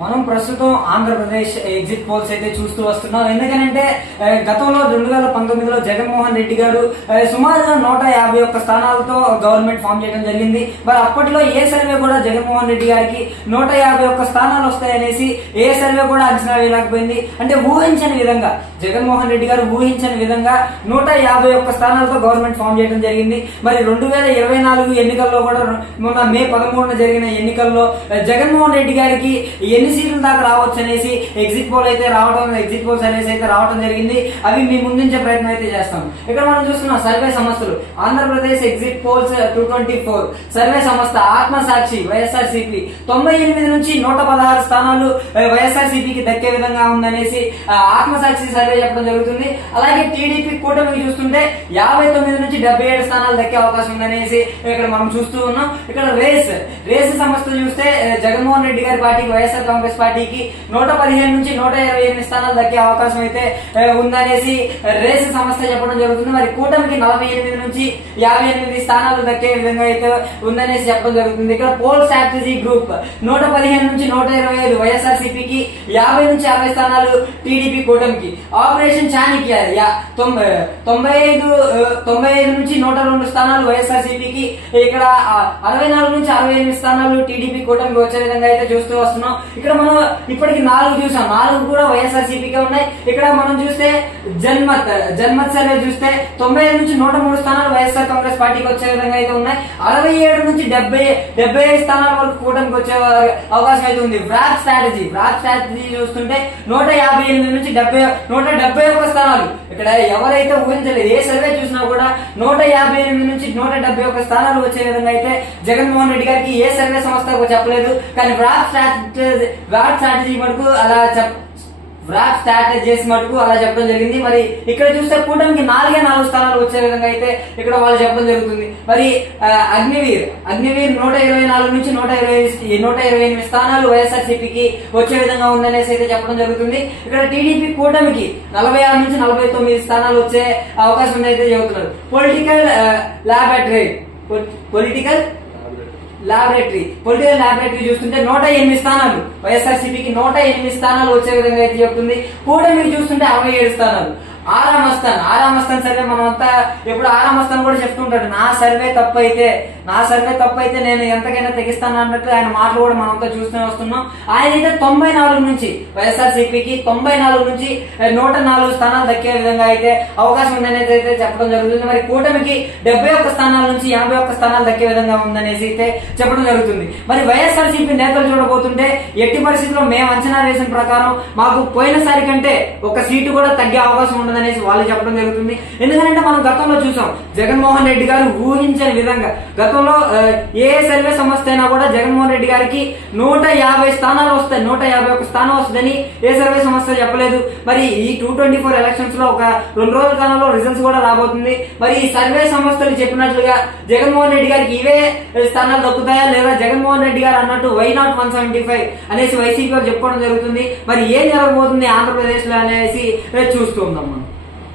మనం ప్రస్తుతం Andhra Pradesh exit polls అయితే చూస్తూ వస్తున్నాం. ఎందుకంటే గతంలో 2019లో జగన్మోహన్ రెడ్డి గారు సుమారుగా 151 స్థానాలతో గవర్నమెంట్ ఫామ్ చేయడం జరిగింది. మరి అప్పట్లో ఏ సర్వే కూడా జగన్మోహన్ రెడ్డి గారికి 151 స్థానాలు వస్తాయనేసి ఏ సర్వే కూడా అంచనా వేయలేకపోయింది. అంటే ఊహించని విధంగా జగన్మోహన్ రెడ్డి గారు ఊహించని విధంగా 151 స్థానాలతో గవర్నమెంట్ ఫామ్ చేయడం జరిగింది. మరి 2024 ఎన్నికల్లో కూడా మొన్న మే 13న జరిగిన ఎన్నికల్లో జగన్మోహన్ రెడ్డి గారికి ఎన్ని సీట్ల దాకా రావచ్చు అనేసి ఎగ్జిట్ పోల్ అనేసి అయితే రావడం జరిగింది. అవి మీ ముందుంచే ప్రయత్నం అయితే చేస్తాం. ఇక్కడ మనం చూస్తున్నాం సర్వే సంస్థలు. ఆంధ్రప్రదేశ్ ఎగ్జిట్ పోల్స్ 224 సర్వే సంస్థ ఆత్మసాక్షి వైఎస్ఆర్సీపీ 98 నుంచి 116 స్థానాలు వైఎస్ఆర్సీపీకి దక్కే విధంగా ఉందనేసి ఆత్మసాక్షి సర్వే చెప్పడం జరుగుతుంది. అలాగే టీడీపీ కూటమికి చూస్తుంటే 59 నుంచి 77 స్థానాలు దక్కే అవకాశం ఉందనేసి ఇక్కడ మనం చూస్తూ ఉన్నాం. ఇక్కడ రేస్ సంస్థ చూస్తే జగన్మోహన్ రెడ్డి గారి పార్టీకి వైఎస్ఆర్ కాంగ్రెస్ పార్టీకి 115 నుంచి 128 స్థానాలు దక్కే అవకాశం అయితే ఉందనేసి రేస్ సంస్థ చెప్పడం జరుగుతుంది. మరి కూటమికి 48 నుంచి 58 స్థానాలు దక్కే విధంగా అయితే ఉందనేసి చెప్పడం జరుగుతుంది. ఇక్కడ పోల్ స్ట్రాటజీ గ్రూప్ 115 నుంచి 125 వైఎస్ఆర్సీపీకి, 50 నుంచి 60 స్థానాలు టీడీపీ కూటమికి. ఆపరేషన్ చాణక్య 95 నుంచి 102 స్థానాలు వైఎస్ఆర్సీపీకి, ఇక్కడ 64 నుంచి 68 స్థానాలు టీడీపీ కూటమికి వచ్చే విధంగా అయితే చూస్తూ వస్తున్నాం. ఇక్కడ మనం ఇప్పటికి 4 చూసాం, 4 కూడా వైఎస్ఆర్సీపీకే ఉన్నాయి. ఇక్కడ మనం చూస్తే జన్మత్ సర్వే చూస్తే 95 నుంచి 103 స్థానాలు వైఎస్ఆర్ కాంగ్రెస్ పార్టీకి వచ్చే విధంగా అయితే ఉన్నాయి. 67 నుంచి 75 స్థానాల వరకు కూటమికి వచ్చే అవకాశం అయితే ఉంది. వ్రాప్ స్ట్రాటజీ చూస్తుంటే 158 నుంచి 171 స్థానాలు. ఇక్కడ ఎవరైతే ఊహించలేదు, ఏ సర్వే చూసినా కూడా 158 నుంచి 171 స్థానాలు వచ్చే విధంగా అయితే జగన్మోహన్ రెడ్డి గారికి ఏ సర్వే సంస్థ చెప్పలేదు. కానీ వ్రాప్ స్ట్రాటజీ మటుకు అలా చెప్పడం జరిగింది. మరి ఇక్కడ చూస్తే కూటమికి 4 స్థానాలు వచ్చే విధంగా అయితే ఇక్కడ వాళ్ళు చెప్పడం జరుగుతుంది. మరి అగ్నివీర్ 124 నుంచి 128 స్థానాలు వైఎస్ఆర్సీపీకి వచ్చే విధంగా ఉందనేసి అయితే చెప్పడం జరుగుతుంది. ఇక్కడ టీడీపీ కూటమికి 46 నుంచి 49 స్థానాలు వచ్చే అవకాశం ఉందైతే చెబుతున్నారు. పొలిటికల్ ల్యాబొరేటరీ చూస్తుంటే 108 స్థానాలు వైఎస్ఆర్సీపీకి 108 స్థానాలు వచ్చే విధంగా అయితే చెప్తుంది. కూటమికి చూస్తుంటే 67 స్థానాలు. ఆరామస్థాన్ సర్వే మనమంతా ఎప్పుడు ఆరామస్థాన్ కూడా చెప్తుంటాడు, నా సర్వే తప్పైతే నేను ఎంతకైనా తెగిస్తాను అన్నట్టు ఆయన మాటలు కూడా మనమంతా చూస్తూనే వస్తున్నాం. ఆయన అయితే 94 నుంచి వైఎస్ఆర్సీపీకి 94 నుంచి 104 స్థానాలు దక్కే విధంగా అయితే అవకాశం ఉందనేది అయితే చెప్పడం జరుగుతుంది. మరి కూటమికి 71 స్థానాల నుంచి 51 స్థానాలు దక్కే విధంగా ఉందనేసి అయితే చెప్పడం జరుగుతుంది. మరి వైఎస్ఆర్సీపీ నేతలు చూడబోతుంటే ఎట్టి పరిస్థితుల్లో మేము అంచనా వేసిన ప్రకారం మాకు పోయినసారి కంటే ఒక సీటు కూడా తగ్గే అవకాశం ఉండదు అనేసి వాళ్ళు చెప్పడం జరుగుతుంది. ఎందుకంటే మనం గతంలో చూసాం జగన్మోహన్ రెడ్డి గారు ఊహించని విధంగా గతంలో ఏ సర్వే సంస్థ అయినా కూడా జగన్మోహన్ రెడ్డి గారికి 150 స్థానాలు వస్తాయి, 151 స్థానం వస్తుందని ఏ సర్వే సంస్థ చెప్పలేదు. మరి ఈ 224 ఎలక్షన్స్ లో ఒక 2 రోజుల కాలంలో రిజల్ట్స్ కూడా రాబోతుంది. మరి ఈ సర్వే సంస్థలు చెప్పినట్లుగా జగన్మోహన్ రెడ్డి గారికి ఇవే స్థానాలు దక్కుతాయా లేదా జగన్మోహన్ రెడ్డి గారు అన్నట్టు వై నాట్ 175 అనేసి వైసీపీ చెప్పుకోవడం జరుగుతుంది. మరి ఏం జరగబోతుంది ఆంధ్రప్రదేశ్ లో అనేసి చూస్తూ ఉందాం మనం.